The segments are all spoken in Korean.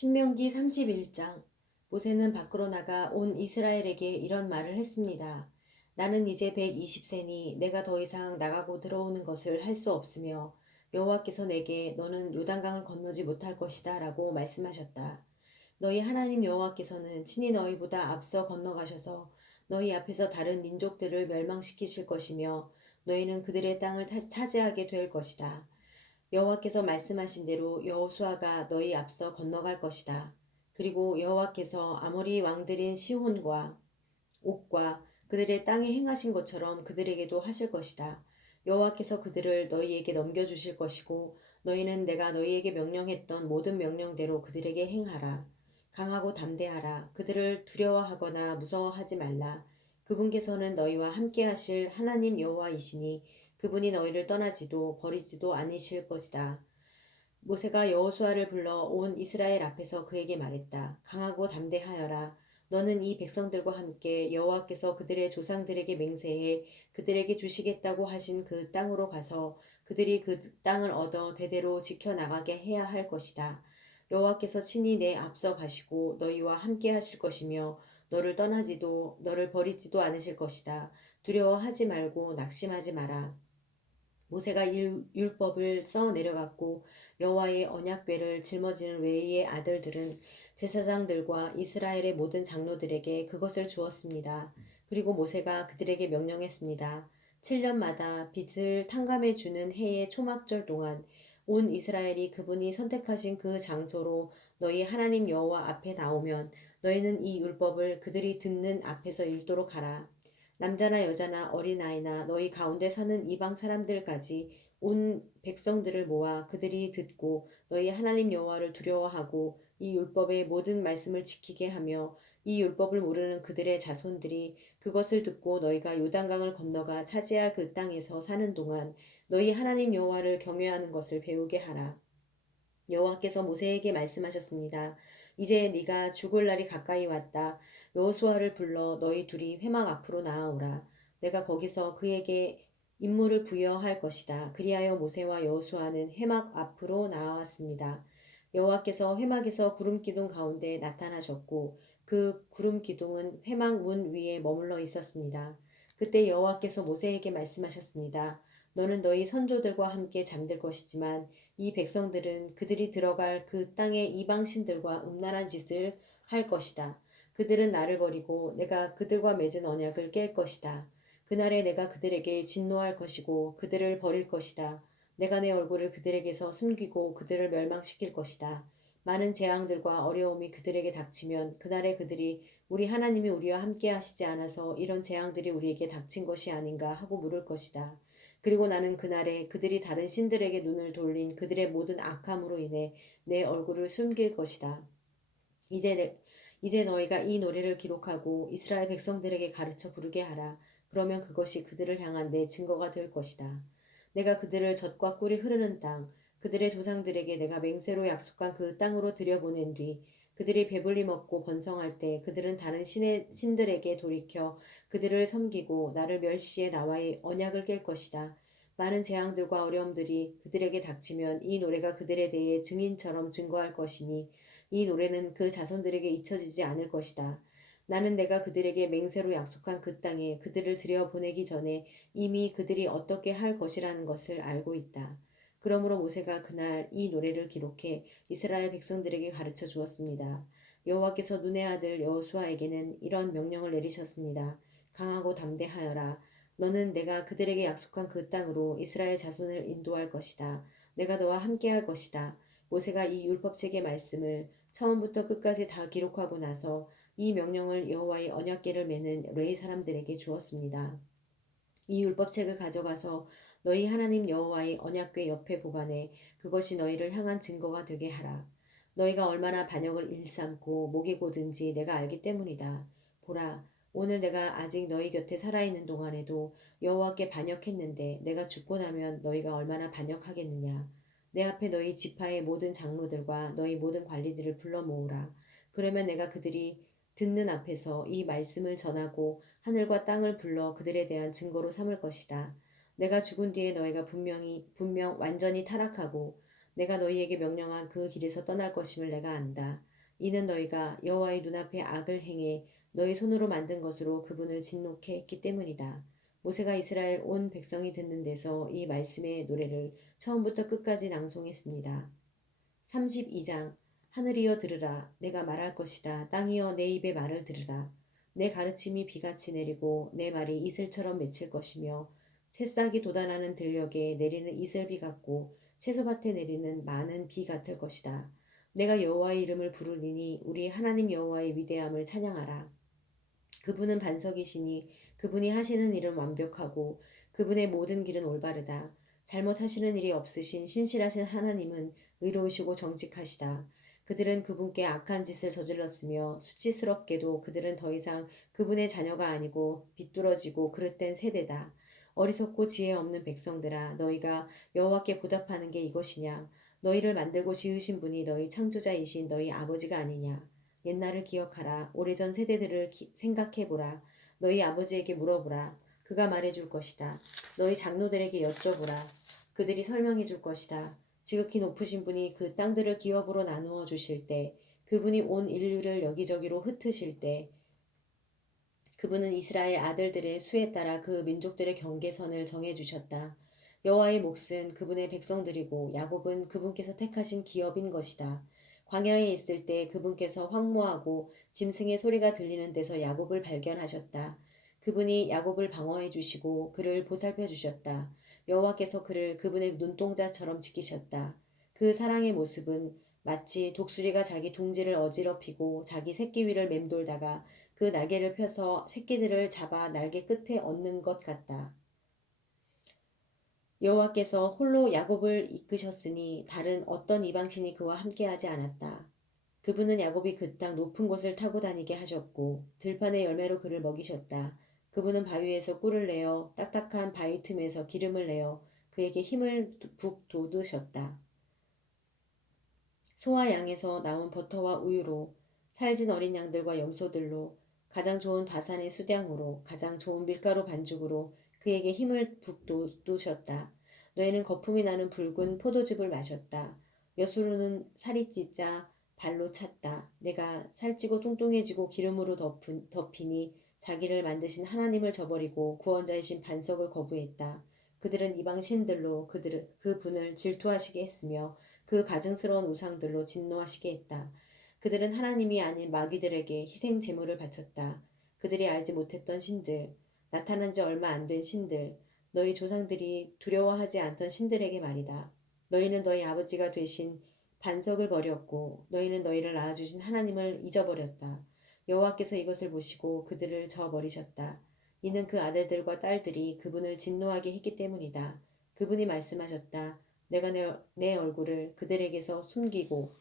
신명기 31장. 모세는 밖으로 나가 온 이스라엘에게 이런 말을 했습니다. 나는 이제 120세니 내가 더 이상 나가고 들어오는 것을 할 수 없으며 여호와께서 내게 너는 요단강을 건너지 못할 것이다 라고 말씀하셨다. 너희 하나님 여호와께서는 친히 너희보다 앞서 건너가셔서 너희 앞에서 다른 민족들을 멸망시키실 것이며 너희는 그들의 땅을 차지하게 될 것이다. 여호와께서 말씀하신 대로 여호수아가 너희 앞서 건너갈 것이다. 그리고 여호와께서 아모리 왕들인 시혼과 옥과 그들의 땅에 행하신 것처럼 그들에게도 하실 것이다. 여호와께서 그들을 너희에게 넘겨주실 것이고 너희는 내가 너희에게 명령했던 모든 명령대로 그들에게 행하라. 강하고 담대하라. 그들을 두려워하거나 무서워하지 말라. 그분께서는 너희와 함께 하실 하나님 여호와이시니 그분이 너희를 떠나지도 버리지도 않으실 것이다. 모세가 여호수아를 불러 온 이스라엘 앞에서 그에게 말했다. 강하고 담대하여라. 너는 이 백성들과 함께 여호와께서 그들의 조상들에게 맹세해 그들에게 주시겠다고 하신 그 땅으로 가서 그들이 그 땅을 얻어 대대로 지켜나가게 해야 할 것이다. 여호와께서 친히 내 앞서 가시고 너희와 함께 하실 것이며 너를 떠나지도 너를 버리지도 않으실 것이다. 두려워하지 말고 낙심하지 마라. 모세가 율법을 써 내려갔고 여호와의 언약궤를 짊어지는 외의 아들들은 제사장들과 이스라엘의 모든 장로들에게 그것을 주었습니다. 그리고 모세가 그들에게 명령했습니다. 7년마다 빛을 탕감해 주는 해의 초막절 동안 온 이스라엘이 그분이 선택하신 그 장소로 너희 하나님 여호와 앞에 나오면 너희는 이 율법을 그들이 듣는 앞에서 읽도록 하라. 남자나 여자나 어린아이나 너희 가운데 사는 이방 사람들까지 온 백성들을 모아 그들이 듣고 너희 하나님 여호와를 두려워하고 이 율법의 모든 말씀을 지키게 하며 이 율법을 모르는 그들의 자손들이 그것을 듣고 너희가 요단강을 건너가 차지할 그 땅에서 사는 동안 너희 하나님 여호와를 경외하는 것을 배우게 하라. 여호와께서 모세에게 말씀하셨습니다. 이제 네가 죽을 날이 가까이 왔다. 여호수아를 불러 너희 둘이 회막 앞으로 나아오라. 내가 거기서 그에게 임무를 부여할 것이다. 그리하여 모세와 여호수아는 회막 앞으로 나아왔습니다. 여호와께서 회막에서 구름 기둥 가운데 나타나셨고 그 구름 기둥은 회막 문 위에 머물러 있었습니다. 그때 여호와께서 모세에게 말씀하셨습니다. 너는 너희 선조들과 함께 잠들 것이지만 이 백성들은 그들이 들어갈 그 땅의 이방신들과 음란한 짓을 할 것이다. 그들은 나를 버리고 내가 그들과 맺은 언약을 깰 것이다. 그날에 내가 그들에게 진노할 것이고 그들을 버릴 것이다. 내가 내 얼굴을 그들에게서 숨기고 그들을 멸망시킬 것이다. 많은 재앙들과 어려움이 그들에게 닥치면 그날에 그들이 우리 하나님이 우리와 함께 하시지 않아서 이런 재앙들이 우리에게 닥친 것이 아닌가 하고 물을 것이다. 그리고 나는 그날에 그들이 다른 신들에게 눈을 돌린 그들의 모든 악함으로 인해 내 얼굴을 숨길 것이다. 이제 이제 너희가 이 노래를 기록하고 이스라엘 백성들에게 가르쳐 부르게 하라. 그러면 그것이 그들을 향한 내 증거가 될 것이다. 내가 그들을 젖과 꿀이 흐르는 땅, 그들의 조상들에게 내가 맹세로 약속한 그 땅으로 들여보낸 뒤 그들이 배불리 먹고 번성할 때 그들은 다른 신들에게 돌이켜 그들을 섬기고 나를 멸시해 나와의 언약을 깰 것이다. 많은 재앙들과 어려움들이 그들에게 닥치면 이 노래가 그들에 대해 증인처럼 증거할 것이니 이 노래는 그 자손들에게 잊혀지지 않을 것이다. 나는 내가 그들에게 맹세로 약속한 그 땅에 그들을 들여보내기 전에 이미 그들이 어떻게 할 것이라는 것을 알고 있다. 그러므로 모세가 그날 이 노래를 기록해 이스라엘 백성들에게 가르쳐 주었습니다. 여호와께서 눈의 아들 여호수아에게는 이런 명령을 내리셨습니다. 강하고 담대하여라. 너는 내가 그들에게 약속한 그 땅으로 이스라엘 자손을 인도할 것이다. 내가 너와 함께할 것이다. 모세가 이 율법책의 말씀을 처음부터 끝까지 다 기록하고 나서 이 명령을 여호와의 언약궤를 메는 레위 사람들에게 주었습니다. 이 율법책을 가져가서 너희 하나님 여호와의 언약궤 옆에 보관해 그것이 너희를 향한 증거가 되게 하라. 너희가 얼마나 반역을 일삼고 목이 고든지 내가 알기 때문이다. 보라, 오늘 내가 아직 너희 곁에 살아있는 동안에도 여호와께 반역했는데 내가 죽고 나면 너희가 얼마나 반역하겠느냐. 내 앞에 너희 지파의 모든 장로들과 너희 모든 관리들을 불러 모으라. 그러면 내가 그들이 듣는 앞에서 이 말씀을 전하고 하늘과 땅을 불러 그들에 대한 증거로 삼을 것이다. 내가 죽은 뒤에 너희가 분명 완전히 타락하고 내가 너희에게 명령한 그 길에서 떠날 것임을 내가 안다. 이는 너희가 여호와의 눈앞에 악을 행해 너희 손으로 만든 것으로 그분을 진노케 했기 때문이다. 모세가 이스라엘 온 백성이 듣는 데서 이 말씀의 노래를 처음부터 끝까지 낭송했습니다. 32장. 하늘이여 들으라. 내가 말할 것이다. 땅이여 내 입의 말을 들으라. 내 가르침이 비같이 내리고 내 말이 이슬처럼 맺힐 것이며 새싹이 돋아나는 들녘에 내리는 이슬비 같고 채소밭에 내리는 많은 비 같을 것이다. 내가 여호와의 이름을 부르리니 우리 하나님 여호와의 위대함을 찬양하라. 그분은 반석이시니 그분이 하시는 일은 완벽하고 그분의 모든 길은 올바르다. 잘못하시는 일이 없으신 신실하신 하나님은 의로우시고 정직하시다. 그들은 그분께 악한 짓을 저질렀으며 수치스럽게도 그들은 더 이상 그분의 자녀가 아니고 비뚤어지고 그릇된 세대다. 어리석고 지혜 없는 백성들아, 너희가 여호와께 보답하는 게 이것이냐? 너희를 만들고 지으신 분이 너희 창조자이신 너희 아버지가 아니냐? 옛날을 기억하라. 오래전 세대들을 생각해보라. 너희 아버지에게 물어보라. 그가 말해줄 것이다. 너희 장로들에게 여쭤보라. 그들이 설명해줄 것이다. 지극히 높으신 분이 그 땅들을 기업으로 나누어 주실 때, 그분이 온 인류를 여기저기로 흩으실 때, 그분은 이스라엘 아들들의 수에 따라 그 민족들의 경계선을 정해주셨다. 여호와의 몫은 그분의 백성들이고 야곱은 그분께서 택하신 기업인 것이다. 광야에 있을 때 그분께서 황무하고 짐승의 소리가 들리는 데서 야곱을 발견하셨다. 그분이 야곱을 방어해 주시고 그를 보살펴 주셨다. 여호와께서 그를 그분의 눈동자처럼 지키셨다. 그 사랑의 모습은 마치 독수리가 자기 둥지를 어지럽히고 자기 새끼 위를 맴돌다가 그 날개를 펴서 새끼들을 잡아 날개 끝에 얹는 것 같다. 여호와께서 홀로 야곱을 이끄셨으니 다른 어떤 이방신이 그와 함께하지 않았다. 그분은 야곱이 그 땅 높은 곳을 타고 다니게 하셨고 들판의 열매로 그를 먹이셨다. 그분은 바위에서 꿀을 내어 딱딱한 바위 틈에서 기름을 내어 그에게 힘을 북 돋으셨다. 소와 양에서 나온 버터와 우유로 살진 어린 양들과 염소들로 가장 좋은 바산의 수량으로 가장 좋은 밀가루 반죽으로 그에게 힘을 북돋우셨다. 너희는 거품이 나는 붉은 포도즙을 마셨다. 여수로는 살이 찢자 발로 찼다. 내가 살찌고 통통해지고 기름으로 덮이니 자기를 만드신 하나님을 저버리고 구원자이신 반석을 거부했다. 그들은 이방 신들로 그분을 질투하시게 했으며 그 가증스러운 우상들로 진노하시게 했다. 그들은 하나님이 아닌 마귀들에게 희생 제물을 바쳤다. 그들이 알지 못했던 신들, 나타난 지 얼마 안 된 신들, 너희 조상들이 두려워하지 않던 신들에게 말이다. 너희는 너희 아버지가 되신 반석을 버렸고 너희는 너희를 낳아주신 하나님을 잊어버렸다. 여호와께서 이것을 보시고 그들을 저버리셨다. 이는 그 아들들과 딸들이 그분을 진노하게 했기 때문이다. 그분이 말씀하셨다. 내가 내 얼굴을 그들에게서 숨기고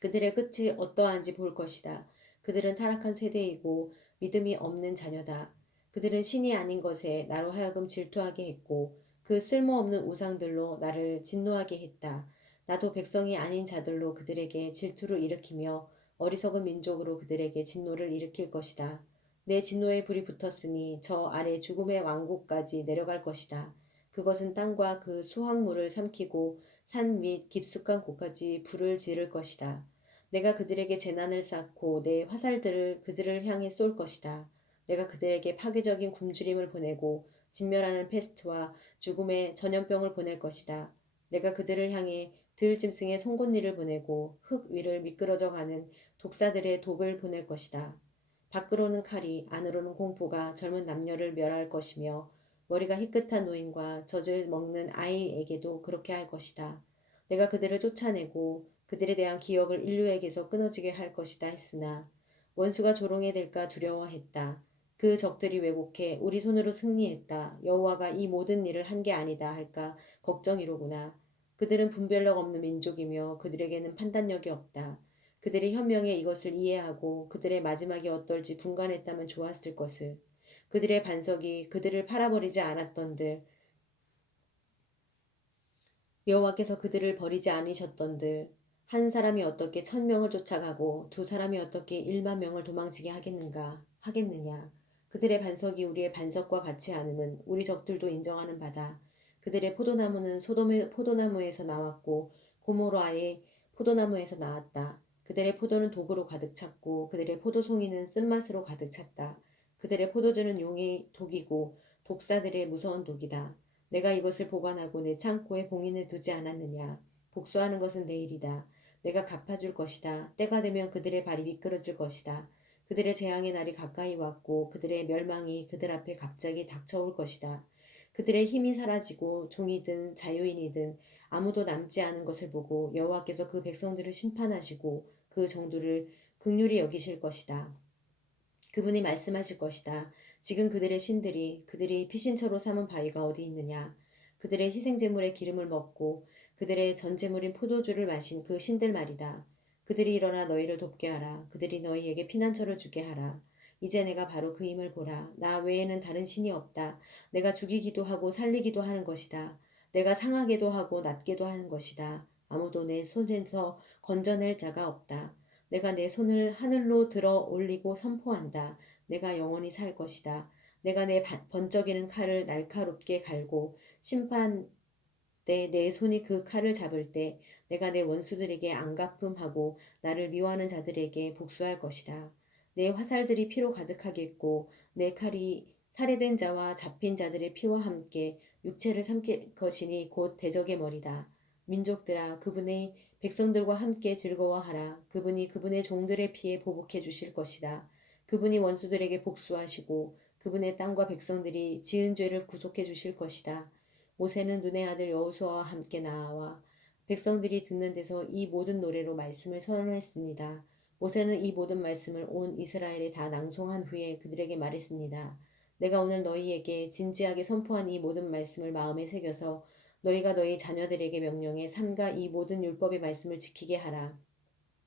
그들의 끝이 어떠한지 볼 것이다. 그들은 타락한 세대이고 믿음이 없는 자녀다. 그들은 신이 아닌 것에 나로 하여금 질투하게 했고 그 쓸모없는 우상들로 나를 진노하게 했다. 나도 백성이 아닌 자들로 그들에게 질투를 일으키며 어리석은 민족으로 그들에게 진노를 일으킬 것이다. 내 진노에 불이 붙었으니 저 아래 죽음의 왕국까지 내려갈 것이다. 그것은 땅과 그 수확물을 삼키고 산 및 깊숙한 곳까지 불을 지를 것이다. 내가 그들에게 재난을 쌓고 내 화살들을 그들을 향해 쏠 것이다. 내가 그들에게 파괴적인 굶주림을 보내고 진멸하는 패스트와 죽음의 전염병을 보낼 것이다. 내가 그들을 향해 들짐승의 송곳니를 보내고 흙 위를 미끄러져 가는 독사들의 독을 보낼 것이다. 밖으로는 칼이 안으로는 공포가 젊은 남녀를 멸할 것이며 머리가 희끗한 노인과 젖을 먹는 아이에게도 그렇게 할 것이다. 내가 그들을 쫓아내고 그들에 대한 기억을 인류에게서 끊어지게 할 것이다 했으나 원수가 조롱해 될까 두려워했다. 그 적들이 왜곡해 우리 손으로 승리했다. 여호와가 이 모든 일을 한 게 아니다 할까 걱정이로구나. 그들은 분별력 없는 민족이며 그들에게는 판단력이 없다. 그들의 현명에 이것을 이해하고 그들의 마지막이 어떨지 분간했다면 좋았을 것을. 그들의 반석이 그들을 팔아버리지 않았던들 여호와께서 그들을 버리지 않으셨던들 한 사람이 어떻게 1,000명을 쫓아가고 두 사람이 어떻게 1만 명을 도망치게 하겠느냐. 그들의 반석이 우리의 반석과 같이 않음은 우리 적들도 인정하는 바다. 그들의 포도나무는 소돔의 포도나무에서 나왔고 고모로아의 포도나무에서 나왔다. 그들의 포도는 독으로 가득 찼고 그들의 포도송이는 쓴맛으로 가득 찼다. 그들의 포도주는 용의 독이고 독사들의 무서운 독이다. 내가 이것을 보관하고 내 창고에 봉인해 두지 않았느냐. 복수하는 것은 내일이다. 내가 갚아줄 것이다. 때가 되면 그들의 발이 미끄러질 것이다. 그들의 재앙의 날이 가까이 왔고 그들의 멸망이 그들 앞에 갑자기 닥쳐올 것이다. 그들의 힘이 사라지고 종이든 자유인이든 아무도 남지 않은 것을 보고 여호와께서 그 백성들을 심판하시고 그 정도를 긍휼히 여기실 것이다. 그분이 말씀하실 것이다. 지금 그들의 신들이 그들이 피신처로 삼은 바위가 어디 있느냐. 그들의 희생제물의 기름을 먹고 그들의 전제물인 포도주를 마신 그 신들 말이다. 그들이 일어나 너희를 돕게 하라. 그들이 너희에게 피난처를 주게 하라. 이제 내가 바로 그 힘을 보라. 나 외에는 다른 신이 없다. 내가 죽이기도 하고 살리기도 하는 것이다. 내가 상하게도 하고 낮게도 하는 것이다. 아무도 내 손에서 건져낼 자가 없다. 내가 내 손을 하늘로 들어 올리고 선포한다. 내가 영원히 살 것이다. 내가 내 번쩍이는 칼을 날카롭게 갈고 심판 때 내 손이 그 칼을 잡을 때 내가 내 원수들에게 안갚음하고 나를 미워하는 자들에게 복수할 것이다. 내 화살들이 피로 가득하겠고 내 칼이 살해된 자와 잡힌 자들의 피와 함께 육체를 삼킬 것이니 곧 대적의 머리다. 민족들아 그분의 백성들과 함께 즐거워하라. 그분이 그분의 종들의 피에 보복해 주실 것이다. 그분이 원수들에게 복수하시고 그분의 땅과 백성들이 지은 죄를 구속해 주실 것이다. 모세는 눈의 아들 여호수아와 함께 나와 백성들이 듣는 데서 이 모든 노래로 말씀을 선언했습니다. 모세는 이 모든 말씀을 온 이스라엘에 다 낭송한 후에 그들에게 말했습니다. 내가 오늘 너희에게 진지하게 선포한 이 모든 말씀을 마음에 새겨서 너희가 너희 자녀들에게 명령해 삼가 이 모든 율법의 말씀을 지키게 하라.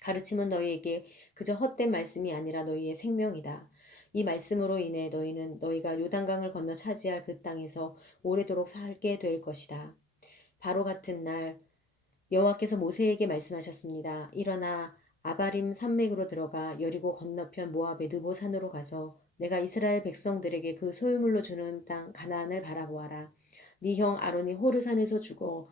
가르침은 너희에게 그저 헛된 말씀이 아니라 너희의 생명이다. 이 말씀으로 인해 너희는 너희가 요단강을 건너 차지할 그 땅에서 오래도록 살게 될 것이다. 바로 같은 날 여호와께서 모세에게 말씀하셨습니다. 일어나 아바림 산맥으로 들어가 여리고 건너편 모압의 느보산으로 가서 내가 이스라엘 백성들에게 그 소유물로 주는 땅 가나안을 바라보아라. 네 형 아론이 호르산에서 죽어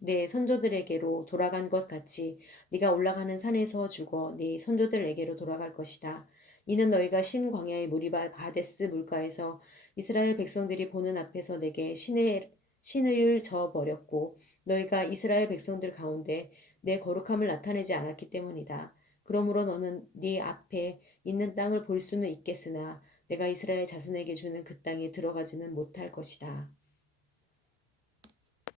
네 선조들에게로 돌아간 것 같이 네가 올라가는 산에서 죽어 네 선조들에게로 돌아갈 것이다. 이는 너희가 신 광야의 무리바 바데스 물가에서 이스라엘 백성들이 보는 앞에서 내게 신을 져 버렸고 너희가 이스라엘 백성들 가운데 내 거룩함을 나타내지 않았기 때문이다. 그러므로 너는 네 앞에 있는 땅을 볼 수는 있겠으나 내가 이스라엘 자손에게 주는 그 땅에 들어가지는 못할 것이다.